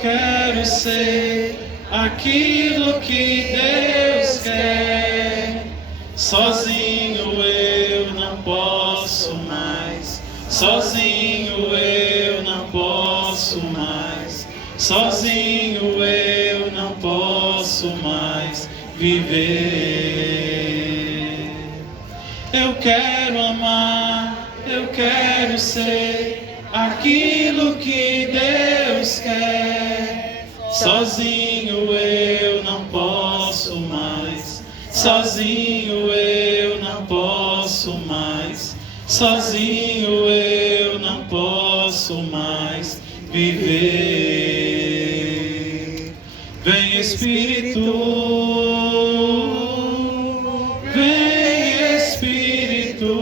quero ser aquilo que Deus quer. Sozinho eu não posso mais. Sozinho eu não posso mais. Sozinho eu não posso mais viver. Eu quero amar, eu quero ser aquilo que Deus quer. Sozinho eu não posso mais. Sozinho eu não posso mais. Sozinho eu não posso mais viver. Vem Espírito, vem Espírito.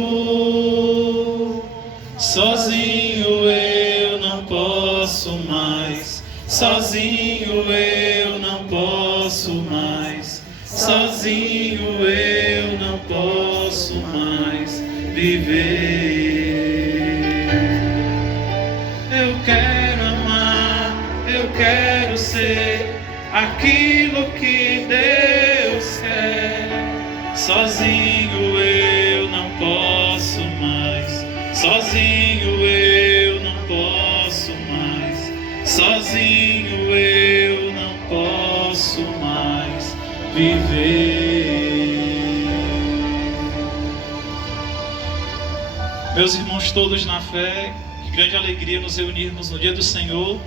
Sozinho eu não posso mais. Sozinho eu não posso mais. Sozinho eu não posso mais viver. Eu quero amar, eu quero ser aquilo que Deus quer. Sozinho eu não posso mais. Sozinho eu não posso mais. Sozinho eu não posso mais viver. Meus irmãos todos na fé, que grande alegria nos reunirmos no dia do Senhor,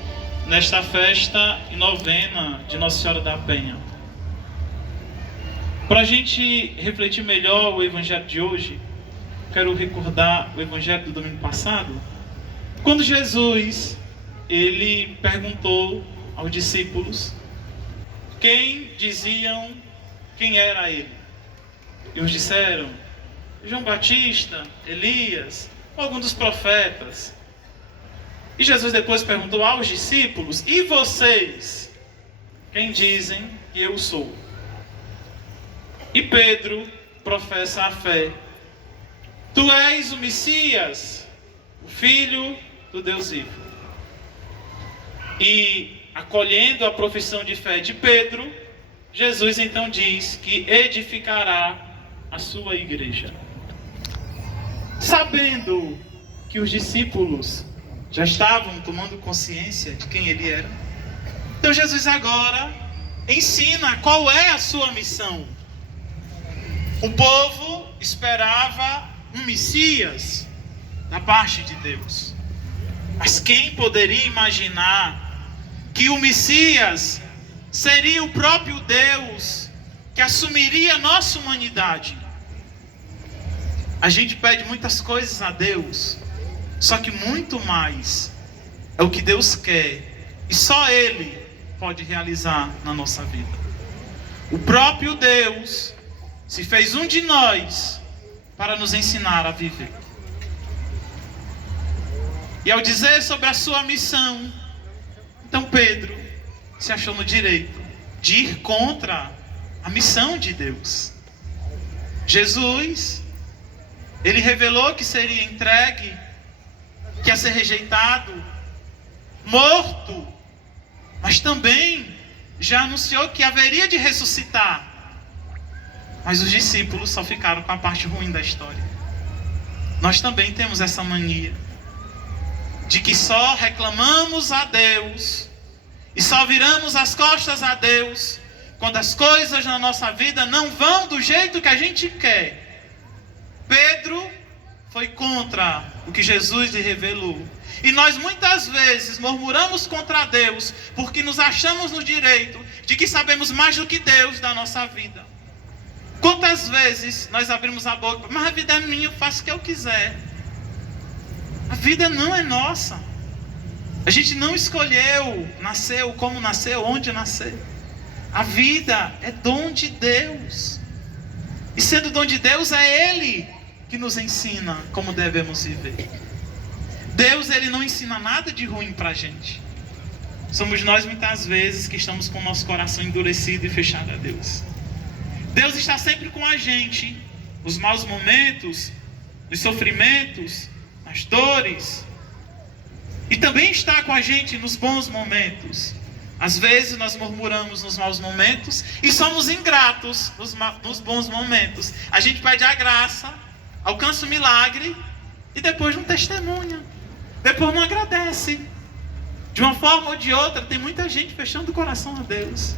nesta festa e novena de Nossa Senhora da Penha. Para a gente refletir melhor o Evangelho de hoje, quero recordar o Evangelho do domingo passado, quando Jesus, ele perguntou aos discípulos quem diziam quem era ele. E os disseram, João Batista, Elias, algum dos profetas. E Jesus depois perguntou aos discípulos, e vocês, quem dizem que eu sou? E Pedro professa a fé. Tu és o Messias, o Filho do Deus vivo. E acolhendo a profissão de fé de Pedro, Jesus então diz que edificará a sua igreja. Sabendo que os discípulos já estavam tomando consciência de quem ele era, então Jesus agora ensina qual é a sua missão. O povo esperava um Messias da parte de Deus. Mas quem poderia imaginar que o Messias seria o próprio Deus que assumiria a nossa humanidade? A gente pede muitas coisas a Deus, só que muito mais é o que Deus quer e só Ele pode realizar na nossa vida. O próprio Deus se fez um de nós para nos ensinar a viver. E ao dizer sobre a sua missão, então Pedro se achou no direito de ir contra a missão de Deus. Jesus, ele revelou que seria entregue, que ia ser rejeitado, morto, mas também já anunciou que haveria de ressuscitar. Mas os discípulos só ficaram com a parte ruim da história. Nós também temos essa mania de que só reclamamos a Deus e só viramos as costas a Deus quando as coisas na nossa vida não vão do jeito que a gente quer. Pedro foi contra o que Jesus lhe revelou. E nós muitas vezes murmuramos contra Deus porque nos achamos no direito de que sabemos mais do que Deus da nossa vida. Quantas vezes nós abrimos a boca, mas a vida é minha, eu faço o que eu quiser. A vida não é nossa. A gente não escolheu, nasceu, como nasceu, onde nasceu. A vida é dom de Deus. E sendo dom de Deus, é Ele que nos ensina como devemos viver. Deus, Ele não ensina nada de ruim para a gente. Somos nós muitas vezes que estamos com o nosso coração endurecido e fechado a Deus. Deus está sempre com a gente, nos maus momentos, nos sofrimentos, nas dores. E também está com a gente nos bons momentos. Às vezes nós murmuramos nos maus momentos e somos ingratos nos bons momentos. A gente pede a graça, alcança o milagre e depois não testemunha. Depois não agradece. De uma forma ou de outra, tem muita gente fechando o coração a Deus.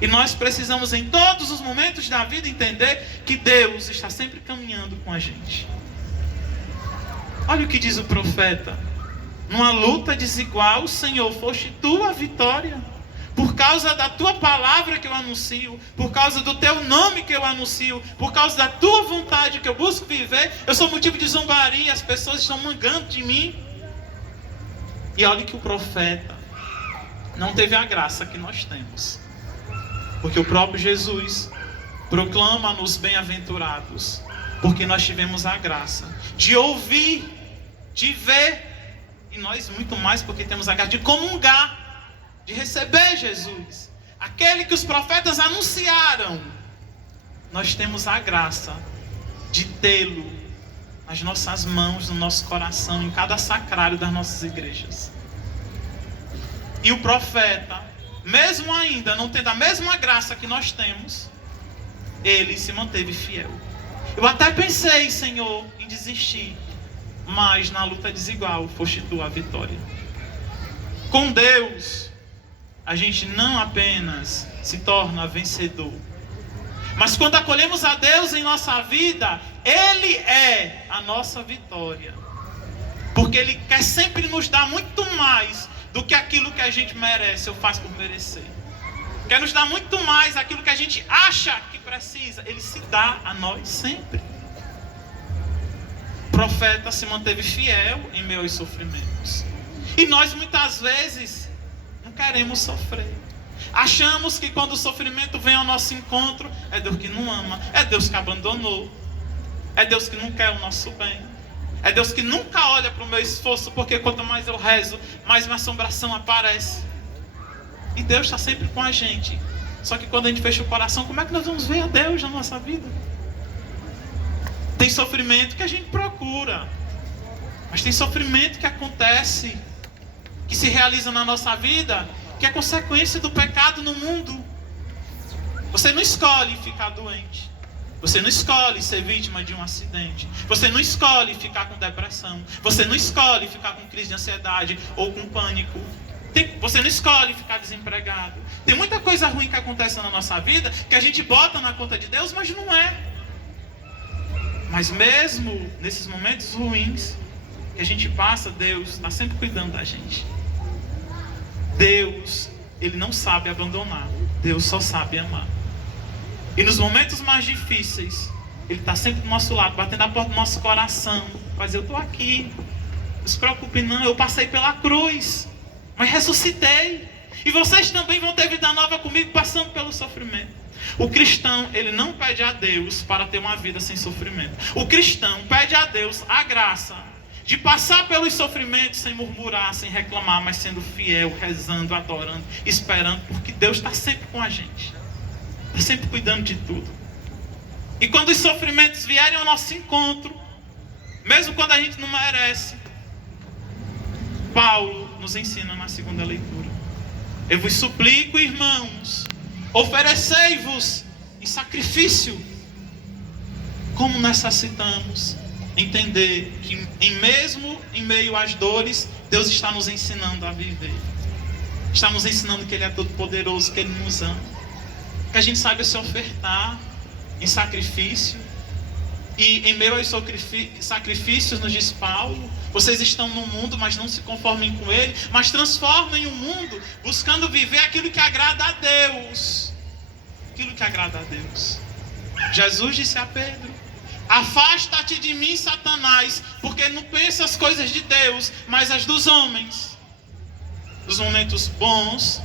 E nós precisamos em todos os momentos da vida entender que Deus está sempre caminhando com a gente. Olha o que diz o profeta. Numa luta desigual, Senhor, foste tu a vitória. Por causa da tua palavra que eu anuncio, por causa do teu nome que eu anuncio, por causa da tua vontade que eu busco viver, eu sou motivo de zombaria, as pessoas estão mangando de mim. E olha que o profeta não teve a graça que nós temos. Porque o próprio Jesus proclama-nos bem-aventurados, porque nós tivemos a graça de ouvir, de ver, e nós muito mais porque temos a graça de comungar, de receber Jesus, aquele que os profetas anunciaram. Nós temos a graça de tê-lo nas nossas mãos, no nosso coração, em cada sacrário das nossas igrejas. E o profeta, mesmo ainda não tendo a mesma graça que nós temos, ele se manteve fiel. Eu até pensei, Senhor, em desistir, mas na luta desigual foste tu a vitória. Com Deus, a gente não apenas se torna vencedor, mas quando acolhemos a Deus em nossa vida, Ele é a nossa vitória. Porque Ele quer sempre nos dar muito mais do que aquilo que a gente merece ou faz por merecer. Quer nos dar muito mais aquilo que a gente acha que precisa. Ele se dá a nós sempre. O profeta se manteve fiel em meio aos sofrimentos. E nós muitas vezes não queremos sofrer. Achamos que quando o sofrimento vem ao nosso encontro, é Deus que não ama, é Deus que abandonou, é Deus que não quer o nosso bem, é Deus que nunca olha para o meu esforço, porque quanto mais eu rezo, mais minha assombração aparece. E Deus está sempre com a gente. Só que quando a gente fecha o coração, como é que nós vamos ver a Deus na nossa vida? Tem sofrimento que a gente procura, mas tem sofrimento que acontece, que se realiza na nossa vida, que é consequência do pecado no mundo. Você não escolhe ficar doente. Você não escolhe ser vítima de um acidente. Você não escolhe ficar com depressão. Você não escolhe ficar com crise de ansiedade ou com pânico. Você não escolhe ficar desempregado. Tem muita coisa ruim que acontece na nossa vida que a gente bota na conta de Deus, mas não é. Mas mesmo nesses momentos ruins que a gente passa, Deus está sempre cuidando da gente. Deus, Ele não sabe abandonar. Deus só sabe amar. E nos momentos mais difíceis, Ele está sempre do nosso lado, batendo a porta do nosso coração. Mas eu estou aqui. Não se preocupe não, eu passei pela cruz, mas ressuscitei. E vocês também vão ter vida nova comigo, passando pelo sofrimento. O cristão, ele não pede a Deus para ter uma vida sem sofrimento. O cristão pede a Deus a graça de passar pelos sofrimentos sem murmurar, sem reclamar, mas sendo fiel, rezando, adorando, esperando, porque Deus está sempre com a gente. Está sempre cuidando de tudo. E quando os sofrimentos vierem ao nosso encontro, mesmo quando a gente não merece, Paulo nos ensina na segunda leitura: eu vos suplico, irmãos, oferecei-vos em sacrifício, como necessitamos entender que mesmo em meio às dores, Deus está nos ensinando a viver. Está nos ensinando que Ele é todo poderoso, que Ele nos ama. Que a gente saiba se ofertar em sacrifício. E em meio aos sacrifícios, nos diz Paulo, vocês estão no mundo, mas não se conformem com ele, mas transformem o mundo, buscando viver aquilo que agrada a Deus. Aquilo que agrada a Deus. Jesus disse a Pedro: afasta-te de mim, Satanás, porque não pensa as coisas de Deus, mas as dos homens. Nos momentos bons,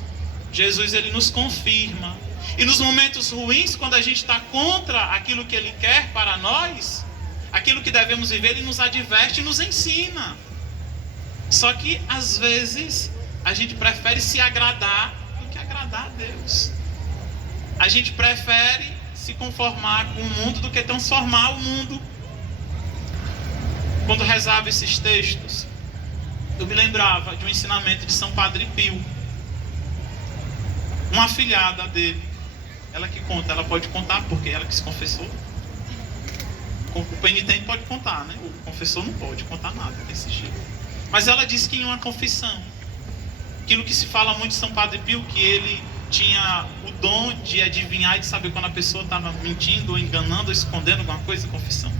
Jesus ele nos confirma. E nos momentos ruins, quando a gente está contra aquilo que Ele quer para nós, aquilo que devemos viver, Ele nos adverte e nos ensina. Só que às vezes a gente prefere se agradar do que agradar a Deus. A gente prefere se conformar com o mundo do que transformar o mundo. Quando rezava esses textos, eu me lembrava de um ensinamento de São Padre Pio. uma afilhada dele, ela que conta, ela pode contar porque ela que se confessou. O penitente pode contar, né? O confessor não pode contar nada desse jeito. Mas ela disse que em uma confissão, aquilo que se fala muito de São Padre Pio, que ele tinha o dom de adivinhar e de saber quando a pessoa estava mentindo, ou enganando, ou escondendo alguma coisa, confissão.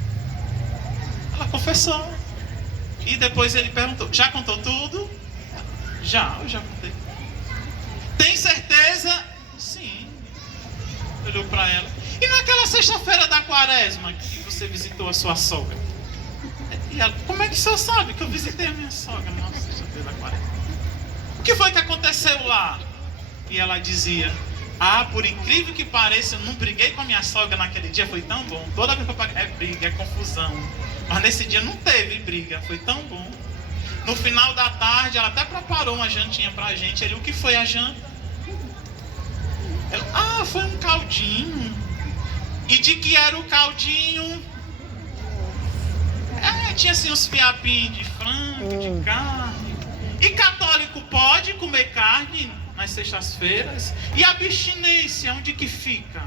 Ela confessou. E depois ele perguntou, já contou tudo? Eu já contei. Tem certeza? Sim. Olhou para ela. E naquela sexta-feira da quaresma que você visitou a sua sogra? E ela, como é que o senhor sabe que eu visitei a minha sogra na sexta-feira da quaresma? O que foi que aconteceu lá? E ela dizia, por incrível que pareça, eu não briguei com a minha sogra naquele dia, foi tão bom. Toda vez que eu paguei, é briga, é confusão. Mas nesse dia não teve briga, foi tão bom. No final da tarde, ela até preparou uma jantinha pra gente. Ele, o que foi a janta? Ela, foi um caldinho. E de que era o caldinho? Tinha assim uns fiapinhos de frango, de carne. E católico pode comer carne nas sextas-feiras? E a abstinência, onde que fica?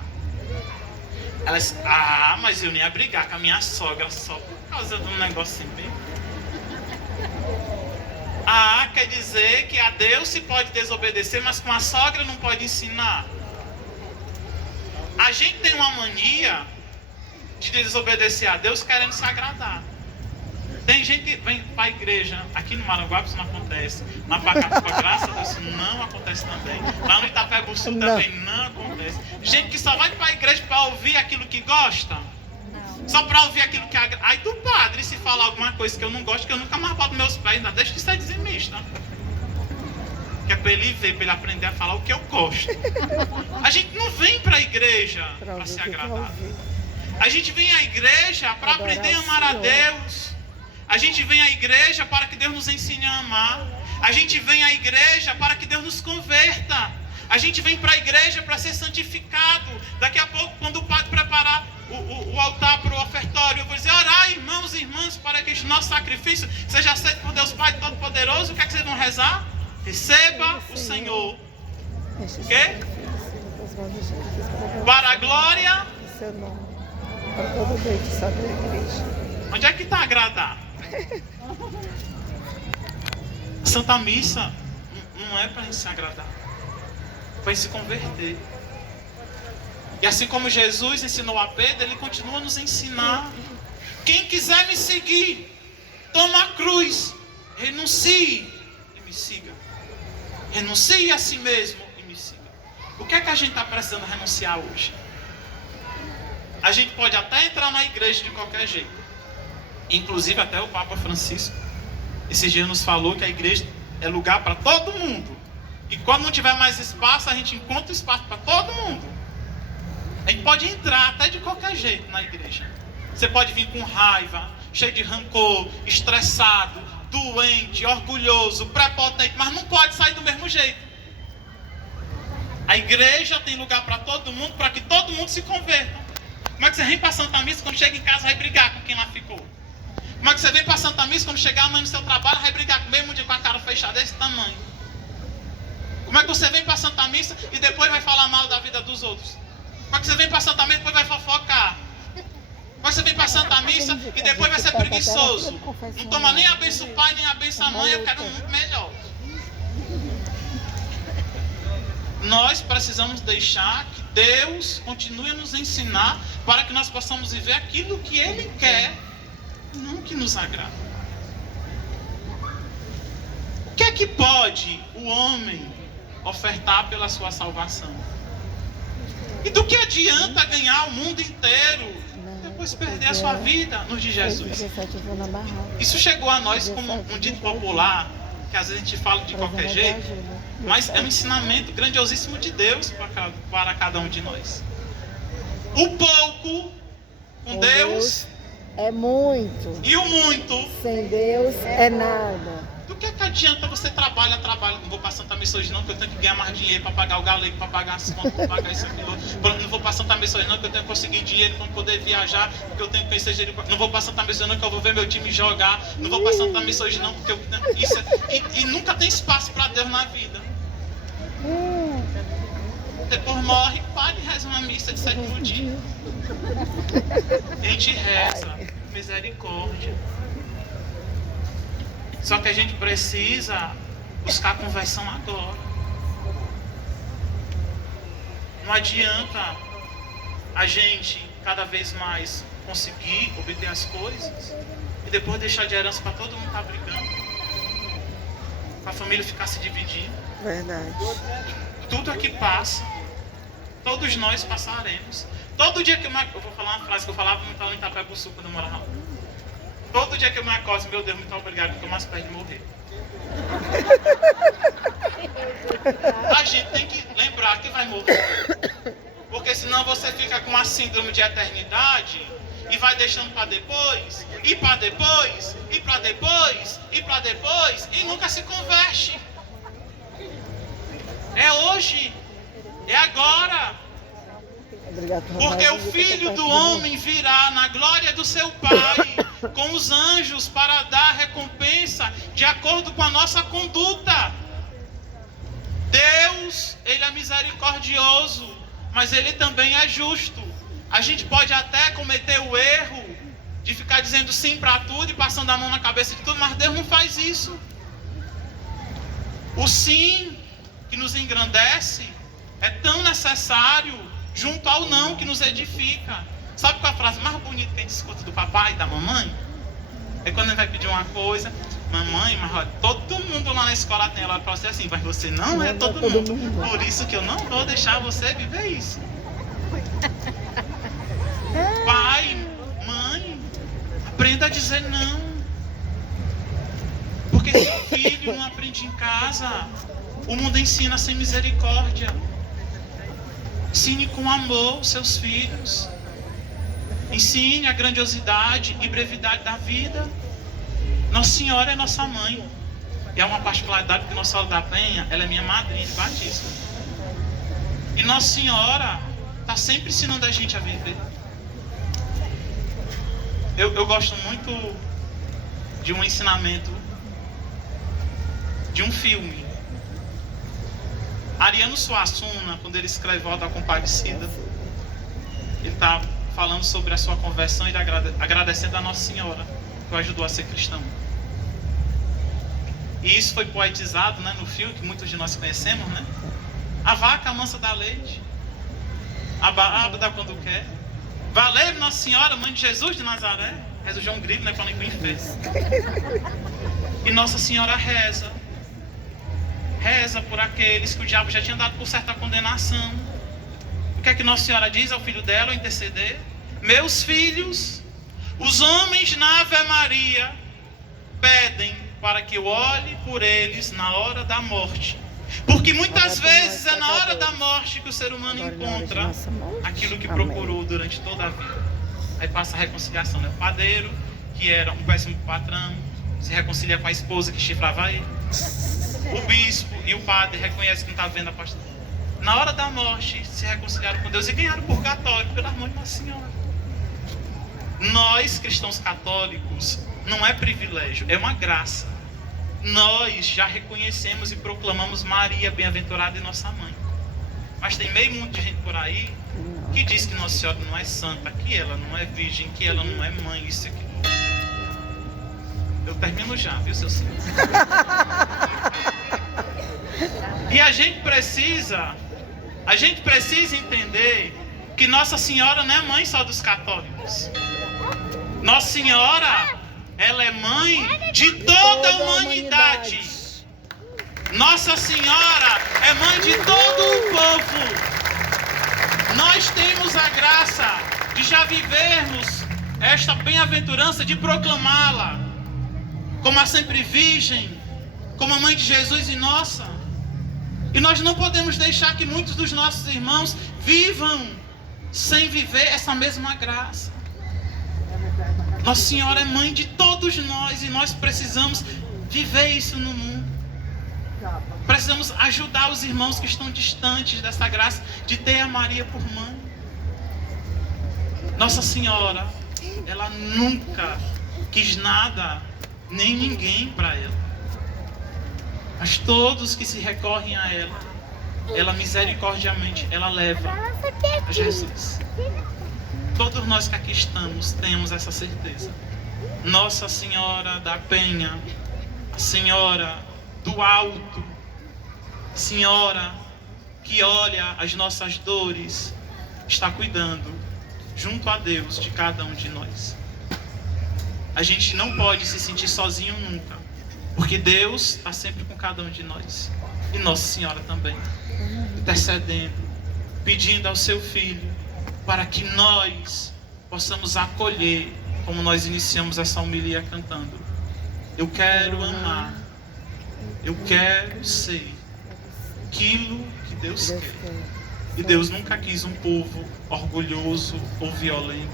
Ela disse, mas eu nem ia brigar com a minha sogra só por causa de um negocinho bem... quer dizer que a Deus se pode desobedecer, mas com a sogra não pode ensinar. A gente tem uma mania de desobedecer a Deus querendo se agradar. Tem gente que vem para a igreja, aqui no Maranguape isso não acontece, na Pacatuba, graças a Deus, isso não acontece também. Lá no Itapé-Buçu também não acontece. Gente que só vai para a igreja para ouvir aquilo que gosta. Só para ouvir aquilo que agrada. Aí do padre, se falar alguma coisa que eu não gosto, que eu nunca mais boto meus pés, ainda deixa de ser dizimista. Que é para ele ver, para ele aprender a falar o que eu gosto. A gente não vem para a igreja para ser agradado. A gente vem à igreja para aprender a amar a Deus. A gente vem à igreja para que Deus nos ensine a amar. A gente vem à igreja para que Deus nos converta. A gente vem para a igreja para ser santificado. Daqui a pouco, quando o padre preparar o altar para o ofertório, eu vou dizer, orai, irmãos e irmãs, para que este nosso sacrifício seja aceito por Deus Pai Todo-Poderoso. O que é que vocês vão rezar? Receba o Senhor. O quê? Para a glória. Onde é que está agradar? Santa Missa não é para a gente se agradar, é para a gente se converter. E assim como Jesus ensinou a Pedro, ele continua a nos ensinar. Quem quiser me seguir, toma a cruz, renuncie e me siga. Renuncie a si mesmo e me siga. O que é que a gente está precisando renunciar hoje? A gente pode até entrar na igreja de qualquer jeito. Inclusive até o Papa Francisco esses dias nos falou que a igreja é lugar para todo mundo. E quando não tiver mais espaço, a gente encontra espaço para todo mundo. A gente pode entrar até de qualquer jeito na igreja. Você pode vir com raiva, cheio de rancor, estressado, doente, orgulhoso, prepotente, mas não pode sair do mesmo jeito. A igreja tem lugar para todo mundo, para que todo mundo se converta. Como é que você vem para a Santa Missa, quando chega em casa vai brigar com quem lá ficou? Como é que você vem para a Santa Missa, quando chegar amanhã no seu trabalho vai brigar com o mesmo dia com a cara fechada desse tamanho? Como é que você vem para a Santa Missa e depois vai falar mal da vida dos outros? Como é que você vem para a Santa Missa e depois vai fofocar? Como é que você vem para a Santa Missa e depois vai ser preguiçoso? Não toma nem a benção do pai, nem a benção da mãe, eu quero um mundo melhor. Nós precisamos deixar que Deus continue a nos ensinar para que nós possamos viver aquilo que Ele quer, não o que nos agrada. O que é que pode o homem ofertar pela sua salvação? E do que adianta ganhar o mundo inteiro, depois perder a sua vida nos de Jesus? Isso chegou a nós como um dito popular, que às vezes a gente fala de qualquer jeito, mas é um ensinamento grandiosíssimo de Deus para cada um de nós. O pouco com Deus é muito. E o muito sem Deus é nada. Do que adianta você trabalha, não vou para Santa Missa hoje não, porque eu tenho que ganhar mais dinheiro para pagar o galego, para pagar as contas, para pagar isso aqui. Não vou para Santa Missa hoje não, porque eu tenho que conseguir dinheiro para poder viajar, porque eu tenho que conhecer dinheiro. Não vou para Santa Missa hoje não, porque eu vou ver meu time jogar. Não vou para Santa Missa hoje não, porque e nunca tem espaço para Deus na vida. depois morre, para e reza uma missa de 7º dia. A gente reza, misericórdia. Só que a gente precisa buscar conversão agora. Não adianta a gente cada vez mais conseguir obter as coisas e depois deixar de herança para todo mundo estar brigando, para a família ficar se dividindo. Verdade. Tudo aqui passa. Todos nós passaremos. Todo dia que eu vou falar uma frase que eu falava no Itapé-Bussu quando eu morava lá. Todo dia que eu me acordo, meu Deus, muito obrigado, porque eu mais perto de morrer. A gente tem que lembrar que vai morrer. Porque senão você fica com a síndrome de eternidade e vai deixando para depois, e para depois, e para depois, e para depois, e nunca se converte. É hoje, é agora. Porque o Filho do Homem virá na glória do seu Pai, com os anjos, para dar recompensa de acordo com a nossa conduta. Deus, Ele é misericordioso, mas Ele também é justo. A gente pode até cometer o erro de ficar dizendo sim para tudo e passando a mão na cabeça de tudo, mas Deus não faz isso. O sim que nos engrandece é tão necessário junto ao não que nos edifica. Sabe qual é a frase mais bonita que a gente escuta do papai e da mamãe? É quando ele vai pedir uma coisa: mamãe, mas olha, todo mundo lá na escola tem ela para você assim, mas você não é todo mundo. Por isso que eu não vou deixar você viver isso. Pai, mãe, aprenda a dizer não. Porque se o filho não aprende em casa, o mundo ensina sem misericórdia. Ensine com amor os seus filhos. Ensine a grandiosidade e brevidade da vida. Nossa Senhora é nossa mãe. E é uma particularidade que Nossa Senhora da Penha, ela é minha madrinha de batismo. E Nossa Senhora está sempre ensinando a gente a viver. Eu gosto muito de um ensinamento de um filme. Ariano Suassuna, quando ele escreve Volta à Compadecida, ele está falando sobre a sua conversão e agradecendo a Nossa Senhora, que o ajudou a ser cristão. E isso foi poetizado, né, no filme, que muitos de nós conhecemos, né? A vaca mansa dá leite, a baraba dá quando quer. Valeu, Nossa Senhora, Mãe de Jesus de Nazaré. Reza o João Grilo, né, para ninguém fez. E Nossa Senhora reza por aqueles que o diabo já tinha dado por certa condenação. O que é que Nossa Senhora diz ao filho dela ao interceder? Meus filhos, os homens na Ave Maria pedem para que eu olhe por eles na hora da morte. Porque muitas vezes é na hora da morte que o ser humano encontra aquilo que procurou durante toda a vida. Aí passa a reconciliação, né? O padeiro, que era um péssimo patrão, se reconcilia com a esposa que chifrava ele. O bispo e o padre reconhecem que não está vendo a pastora. Na hora da morte, se reconciliaram com Deus e ganharam o purgatório pela mão de Nossa Senhora. Nós, cristãos católicos, não é privilégio, é uma graça. Nós já reconhecemos e proclamamos Maria bem-aventurada e nossa mãe. Mas tem meio mundo de gente por aí que diz que Nossa Senhora não é santa, que ela não é virgem, que ela não é mãe, isso aqui. Eu termino já, viu, seu senhor? E a gente precisa entender que Nossa Senhora não é mãe só dos católicos. Nossa Senhora, ela é mãe de toda a humanidade. Nossa Senhora é mãe de todo o povo. Nós temos a graça de já vivermos esta bem-aventurança de proclamá-la como a sempre virgem, como a mãe de Jesus e nossa. E nós não podemos deixar que muitos dos nossos irmãos vivam sem viver essa mesma graça. Nossa Senhora é mãe de todos nós e nós precisamos viver isso no mundo. Precisamos ajudar os irmãos que estão distantes dessa graça de ter a Maria por mãe. Nossa Senhora, ela nunca quis nada, nem ninguém para ela. Mas todos que se recorrem a ela ela misericordiamente, ela leva a Jesus. Todos nós que aqui estamos temos essa certeza. Nossa Senhora da Penha, a Senhora do Alto, a Senhora que olha as nossas dores, está cuidando junto a Deus de cada um de nós. A gente não pode se sentir sozinho nunca, porque Deus está sempre com cada um de nós. E Nossa Senhora também, intercedendo, pedindo ao seu Filho, para que nós possamos acolher, como nós iniciamos essa homilia cantando. Eu quero amar, eu quero ser aquilo que Deus quer. E Deus nunca quis um povo orgulhoso ou violento,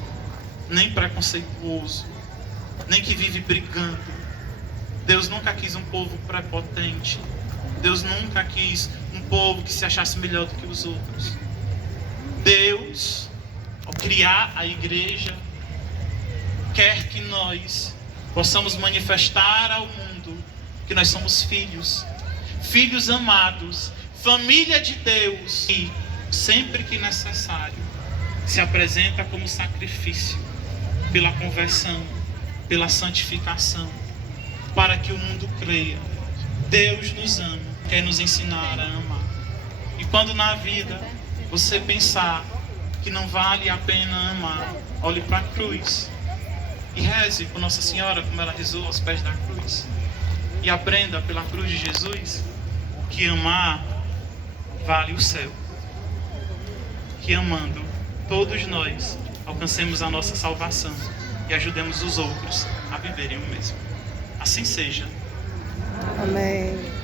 nem preconceituoso, nem que vive brigando. Deus nunca quis um povo prepotente. Deus nunca quis um povo que se achasse melhor do que os outros. Deus, ao criar a igreja, quer que nós possamos manifestar ao mundo que nós somos filhos, filhos amados, família de Deus, e sempre que necessário se apresenta como sacrifício pela conversão, pela santificação, para que o mundo creia. Deus nos ama, quer nos ensinar a amar. E quando na vida você pensar que não vale a pena amar, olhe para a cruz e reze por Nossa Senhora como ela rezou aos pés da cruz. E aprenda pela cruz de Jesus que amar vale o céu. Que amando todos nós alcancemos a nossa salvação e ajudemos os outros a viverem o mesmo. Assim seja. Amém.